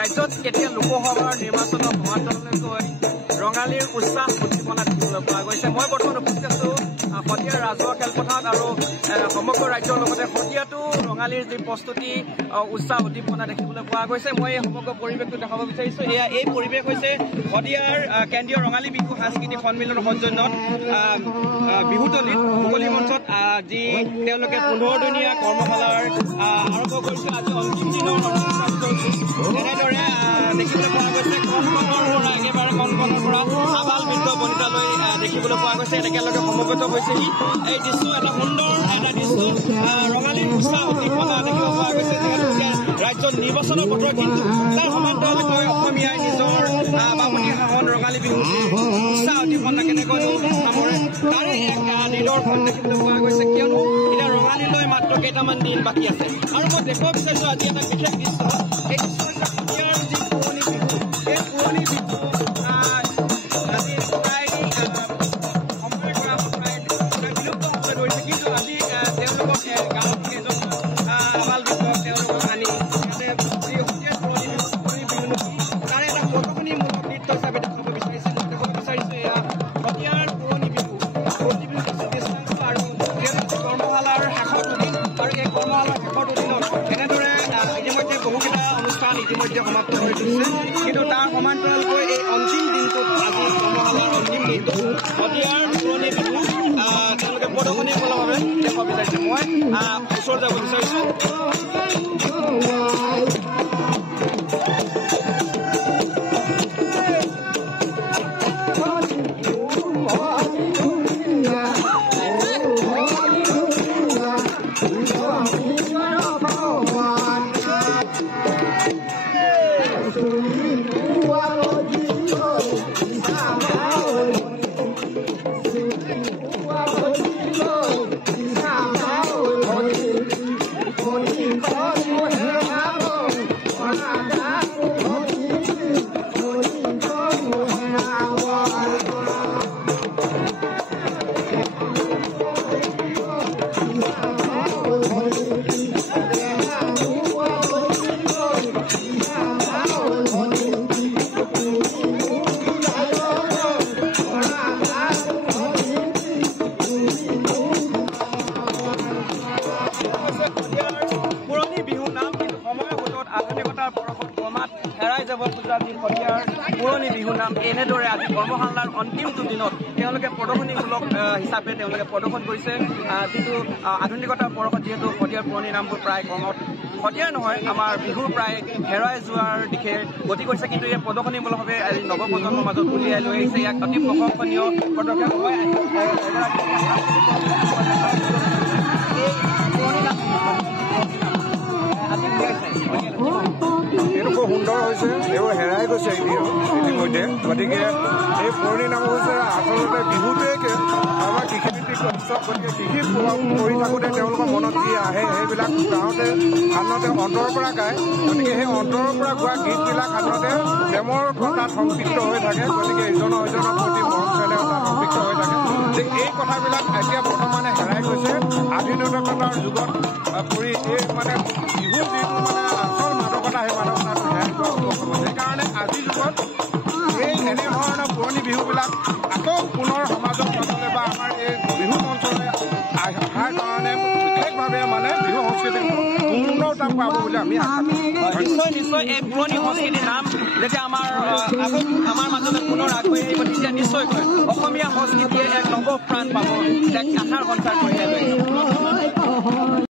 ৰাজ্যত কেতিয়া লোকসভাৰ নিৰ্বাচনৰ সমান্তৰালকৈ ৰঙালীৰ উৎসাহ উদ্দীপনা দেখিবলৈ পোৱা গৈছে। মই বৰ্তমান উপস্থিত আছোঁ সতীয়াৰ ৰাজহুৱা খেলপথাৰত আৰু সমগ্ৰ ৰাজ্যৰ লগতে সতীয়াতো ৰঙালীৰ যি প্ৰস্তুতি উৎসাহ উদ্দীপনা দেখিবলৈ পোৱা গৈছে। মই এই সমগ্ৰ পৰিৱেশটো দেখাব বিচাৰিছোঁ। এই পৰিৱেশ হৈছে সতীয়াৰ কেন্দ্ৰীয় ৰঙালী বিহু সাংস্কৃতিক সন্মিলন সৌজন্যত বিহুতলীত মুকলি মঞ্চত যি তেওঁলোকে 15 দিনীয়া কৰ্মশালাৰ আৰম্ভ কৰিছে। আজি অন্তিম দিনৰ এনেদৰে দেখিবলৈ পোৱা গৈছে। কণৰ পৰা একেবাৰে কণৰ পৰা আবাল বৃদ্ধ বনিতালৈ দেখিবলৈ পোৱা গৈছে। একেলগে সমবেত হৈছেহি। এই দৃশ্য এটা সুন্দৰ এটা দৃশ্য ৰঙালীৰ উৎসাহ উদ্দীপনা দেখিব পোৱা গৈছে। যিহেতুকে ৰাজ্যত নিৰ্বাচনৰ বতৰ, কিন্তু তাৰ সমান্তৰালকৈ অসমীয়াই নিজৰ বামুণী শাসন ৰঙালী বিহু উৎসাহ উদ্দীপনা কেনেকৈ সামৰে তাৰে এক নিদৰ্শন দেখিবলৈ পোৱা গৈছে। কিয়নো এতিয়া ৰঙালীলৈ মাত্ৰ কেইটামান দিন বাকী আছে। আৰু মই দেখুৱাব বিচাৰিছোঁ আজি এটা বিশেষ দৃশ্য। এই দৃশ্য হৈছে সতীয়াৰ যি পুৰণি বিহু, এই পুৰণি বিহু আজি প্ৰায় সময়ৰ পৰা প্ৰায় বিলুপ্ত হ'বলৈ ধৰিছে। কিন্তু আজি তেওঁলোকক গাঁৱত এজন আবাল বৃদ্ধ তেওঁলোকক আনি সতীয়াৰ পুৰণি বিহু তাৰে এটা প্ৰদৰ্শনীমূলক নৃত্য হিচাপে দেখাব বিচাৰিছে। মই দেখাব বিচাৰিছোঁ এয়া সতীয়াৰ পুৰণি বিহু কিছু দৃশ্যাংশ আৰু কৰ্মশালাৰ শেষৰ দুদিন আৰু এই কৰ্মশালাৰ শেষৰ দুদিনত এনেদৰে ইতিমধ্যে বহুকেইটা অনুষ্ঠান ইতিমধ্যে সমাপ্ত হৈ উঠিছে। কিন্তু তাৰ সমান্তৰালকৈ এই অন্তিম দিনটোত আজি কৰ্মশালাৰ অন্তিম দিনটোত সতীয়াৰ পুৰণি বিহু তেওঁলোকে প্ৰদৰ্শনীমূলকভাৱে দেখুৱাব বিচাৰিছে। মই ওচৰত যাব বিচাৰিছোঁ। আধুনিকতাৰ বৰষত ক্ৰমাৎ হেৰাই যাব খোজা যি সতীয়াৰ পুৰণি বিহু নাম এনেদৰে আজি কৰ্মশালাৰ অন্তিমটো দিনত তেওঁলোকে প্ৰদৰ্শনীমূলক হিচাপে তেওঁলোকে প্ৰদৰ্শন কৰিছে। যিটো আধুনিকতাৰ বৰষত যিহেতু সতীয়াৰ পুৰণি নামবোৰ প্ৰায় কমত সতীয়াৰ নহয় আমাৰ বিহু প্ৰায় হেৰাই যোৱাৰ দিশে গতি কৰিছে। কিন্তু এই প্ৰদৰ্শনীমূলকভাৱে আজি নৱপ্ৰজন্মৰ মাজত উলিয়াই লৈ আহিছে। ইয়াক অতি প্ৰশংসনীয় পদক্ষেপ হয়। এইটো খুব সুন্দৰ হৈছে। এইবোৰ হেৰাই গৈছে ইতিমধ্যে। গতিকে এই পুৰণি নাম হৈছে আচলতে বিহুটোৱে আমাৰ কৃষিভিত্তিক উৎসৱ। গতিকে কৃষি কৰি থাকোঁতে তেওঁলোকৰ মনত যি আহে সেইবিলাক গাঁৱতে সাধাৰণতে অন্তৰৰ পৰা গায়। গতিকে সেই অন্তৰৰ পৰা গোৱা গীতবিলাক সাধাৰণতে প্ৰেমৰ তাত সংপৃক্ত হৈ থাকে। গতিকে ইজনৰ ইজনৰ প্ৰতি মৰম চেনেহ তাত সংপৃক্ত হৈ থাকে। যে এই কথাবিলাক এতিয়া বৰ্তমানে হেৰাই গৈছে আধুনিকতাৰ যুগত পৰি। এই মানে বিহুৰ যিটো মানে আচল মাদকতা সেই মাদকতাটো হেৰাই যোৱা উপক্ৰম। সেইকাৰণে আজিৰ যুগত এই এনেধৰণৰ পুৰণি বিহুবিলাক আকৌ পুনৰ সমাজৰ মাজলৈ বা আমাৰ এই বিহু মঞ্চলৈ অহাৰ কাৰণে বিশেষভাৱে মানে বিহু সংস্কৃতিক পূৰ্ণতা পাব বুলি আমি আশা কৰোঁ। নিশ্চয় নিশ্চয় এই পুৰণি সংস্কৃতিৰ নাম যেতিয়া আমাৰ মাজলৈ পুনৰ আগবাঢ়ি আহিব তেতিয়া নিশ্চয়কৈ অসমীয়া সংস্কৃতিয়ে এক নৱ প্ৰাণ পাব, এক আশাৰ সঞ্চাৰ কঢ়িয়াই লৈ